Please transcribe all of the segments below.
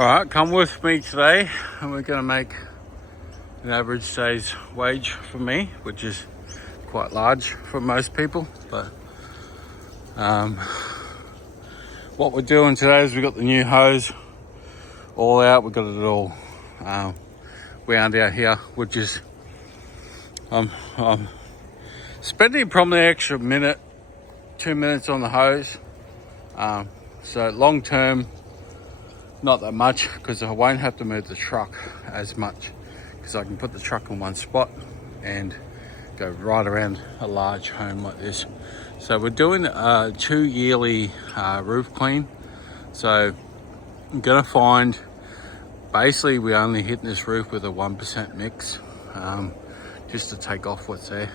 Alright, come with me today and we're going to make an average day's wage for me, which is quite large for most people. But what we're doing today is we've got the new hose all out. We've got it all wound out here, which is I'm spending probably an extra minute, 2 minutes on the hose. So long term, not that much, because I won't have to move the truck as much, because I can put the truck in one spot and go right around a large home like this. So we're doing a 2 yearly roof clean. So I'm gonna find, basically we're only hitting this roof with a 1% mix, just to take off what's there.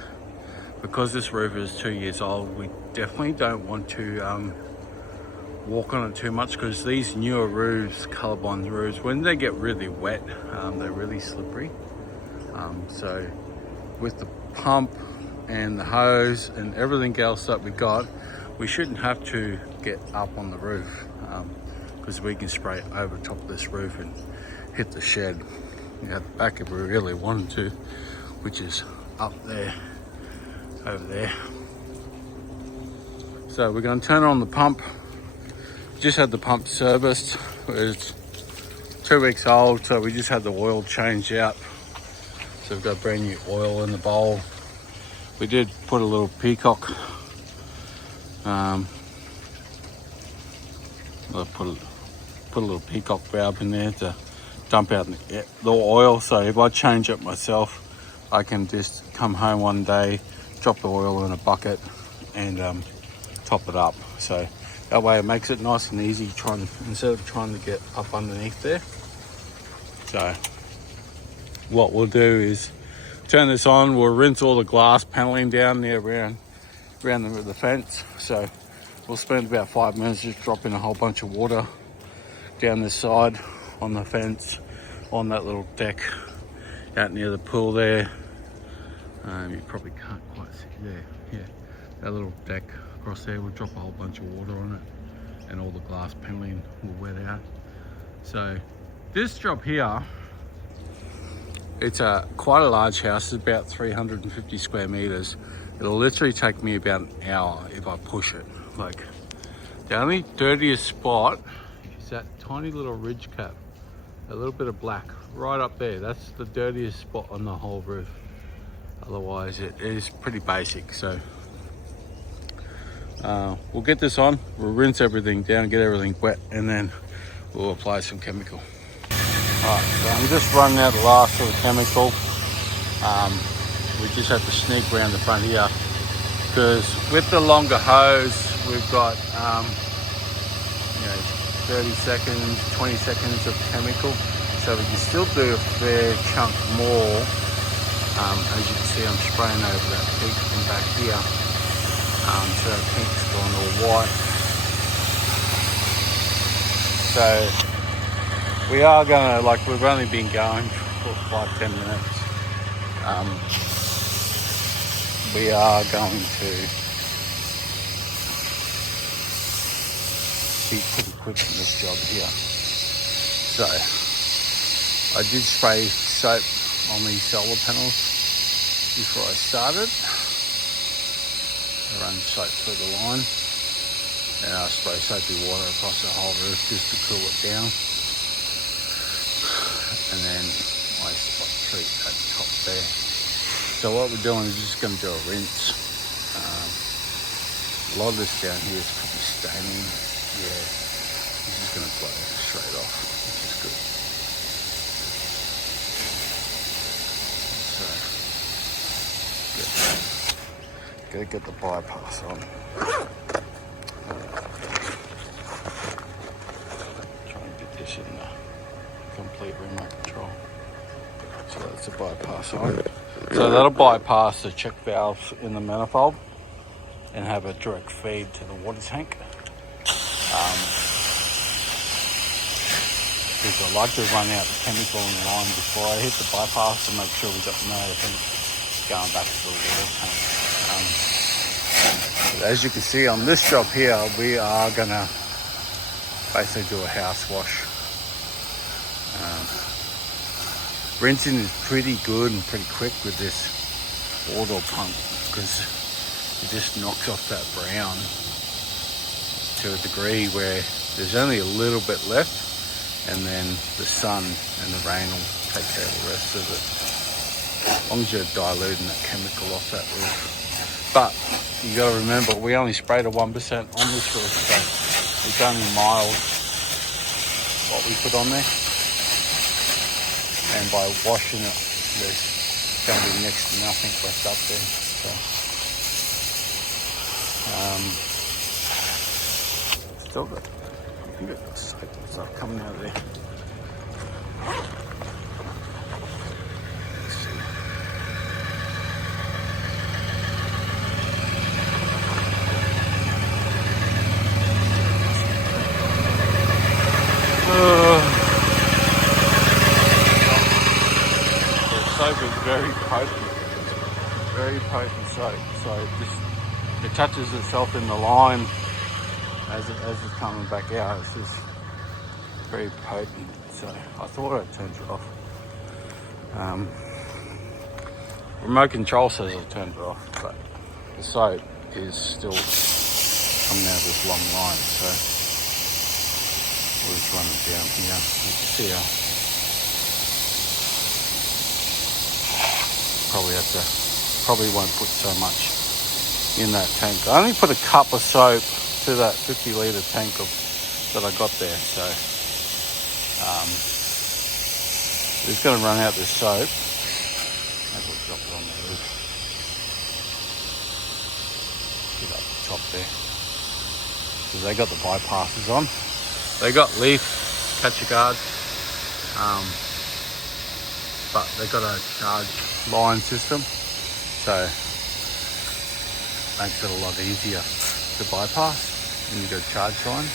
Because this roof is 2 years old, we definitely don't want to walk on it too much, because these newer roofs, COLORBOND roofs, when they get really wet, they're really slippery. So with the pump and the hose and everything else that we got, we shouldn't have to get up on the roof, because we can spray it over top of this roof and hit the shed at the back if we really wanted to, which is up there, over there. So we're going to turn on the pump. Just had the pump serviced. It's 2 weeks old, so we just had the oil changed out. So we've got brand new oil in the bowl. We did put a little peacock. I put a little peacock valve in there to dump out the oil. So if I change it myself, I can just come home one day, drop the oil in a bucket, and top it up. So that way it makes it nice and easy, instead of trying to get up underneath there. So what we'll do is turn this on. We'll rinse all the glass paneling down there around the fence. So we'll spend about 5 minutes just dropping a whole bunch of water down this side on the fence, on that little deck out near the pool there. You probably can't quite see there. Yeah, that little deck across there, we'll drop a whole bunch of water on it, and all the glass paneling will wet out. So this job here, it's quite a large house. It's about 350 square meters. It'll literally take me about an hour if I push it. Like, the only dirtiest spot is that tiny little ridge cap, a little bit of black right up there. That's the dirtiest spot on the whole roof. Otherwise it is pretty basic. So we'll get this on, we'll rinse everything down, get everything wet, and then we'll apply some chemical. Alright, so I'm just running out the last of the chemical. We just have to sneak around the front here, because with the longer hose we've got 30 seconds, 20 seconds of chemical, so we can still do a fair chunk more. As you can see, I'm spraying over that peak from back here. So that pink's gone all white. So we are gonna, like, we've only been going for 5-10 minutes. We are going to be pretty quick in this job here. So I did spray soap on these solar panels before I started. I run soap through the line, and I spray soapy water across the whole roof just to cool it down, and then I spot treat at the top there. So what we're doing is just going to do a rinse. A lot of this down here is probably staining. Yeah, this is going to flow straight off, which is good. Gotta get the bypass on. Try and get this in the complete remote control. So that's the bypass on. So that'll bypass the check valves in the manifold and have a direct feed to the water tank. Because I like to run out the chemical in the line before I hit the bypass to make sure we've got nothing going back to the water tank. As you can see on this job here, we are gonna basically do a house wash. Rinsing is pretty good and pretty quick with this auto pump because it just knocks off that brown to a degree where there's only a little bit left, and then the sun and the rain will take care of the rest of it, as long as you're diluting that chemical off that roof. But you got to remember, we only sprayed a 1% on this roof, so it's only mild what we put on there, and by washing it there's going to be next to nothing left up there. So still got, I think I've got stuff coming out of there. Let's see. The soap is very potent soap. So it touches itself in the line as it's coming back out. It's just very potent. So I thought I'd turn it off. Remote control says I'll turn it off, but the soap is still coming out of this long line. So we'll just run it down here. You can see how probably won't put so much in that tank. I only put a cup of soap to that 50-litre tank that I got there. So it's going to run out this soap. Maybe we'll drop it on the roof. Get up the top there. Because they got the bypasses on. They got leaf catcher guards, but they got a charge line system, so makes it a lot easier to bypass when you go charge line.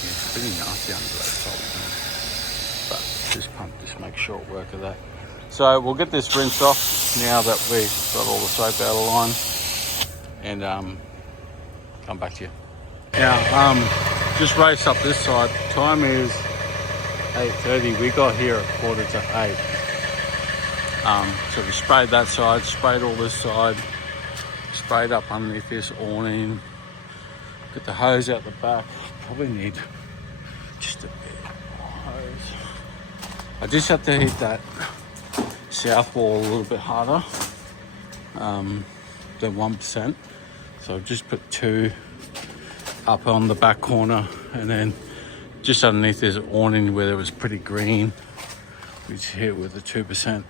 Yeah, it's pretty nasty under that salt, but this pump just makes short work of that. So we'll get this rinsed off now that we've got all the soap out of line, and come back to you. Now, just race up this side. Time is 8:30. We got here at 7:45. So we sprayed that side, sprayed all this side, sprayed up underneath this awning. Get the hose out the back. Probably need just a bit more hose. I just have to hit that south wall a little bit harder than 1%. So I've just put 2 up on the back corner, and then just underneath this awning where it was pretty green, we just hit with the 2%.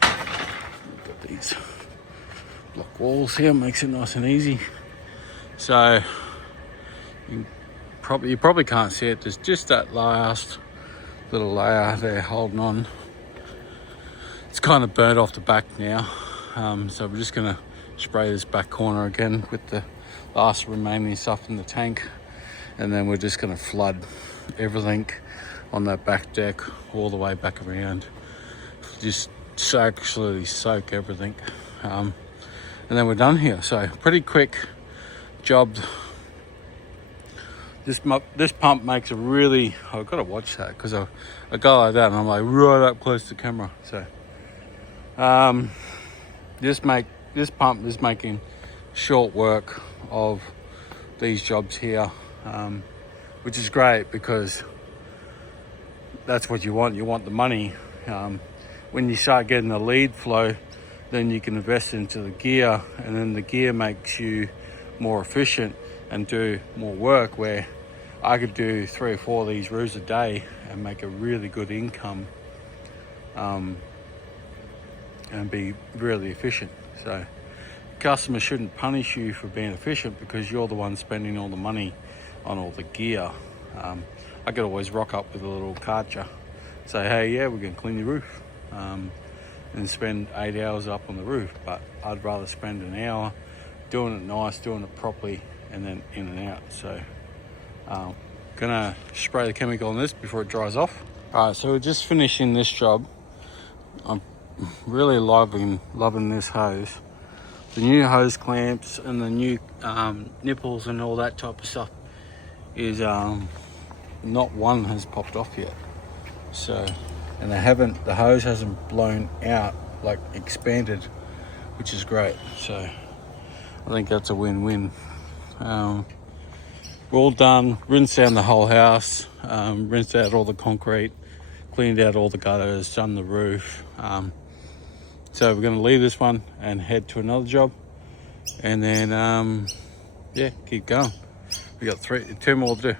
Got these block walls here, makes it nice and easy. So you probably can't see it. There's just that last little layer there holding on. It's kind of burnt off the back now. So we're just gonna spray this back corner again with the last remaining stuff in the tank, and then we're just gonna flood everything on that back deck all the way back around. Just actually soak everything, and then we're done here. So pretty quick job. This pump makes a really, I've got to watch that because I go like that and I'm like right up close to the camera. So this pump is making short work of these jobs here, which is great because that's what you want. You want the money. When you start getting the lead flow, then you can invest into the gear, and then the gear makes you more efficient and do more work, where I could do 3 or 4 of these roofs a day and make a really good income, and be really efficient. So customers shouldn't punish you for being efficient because you're the one spending all the money on all the gear. I could always rock up with a little karcher, say, hey, yeah, we're gonna clean your roof, and spend 8 hours up on the roof. But I'd rather spend an hour doing it nice, doing it properly, and then in and out. So gonna spray the chemical on this before it dries off. All right, so we're just finishing this job. I'm really loving this hose. The new hose clamps and the new nipples and all that type of stuff is not one has popped off yet. So, and the hose hasn't blown out, like expanded, which is great. So I think that's a win-win. We're all done, rinsed down the whole house, rinsed out all the concrete, cleaned out all the gutters, done the roof. So we're going to leave this one and head to another job, and then yeah, keep going. We got two more to do.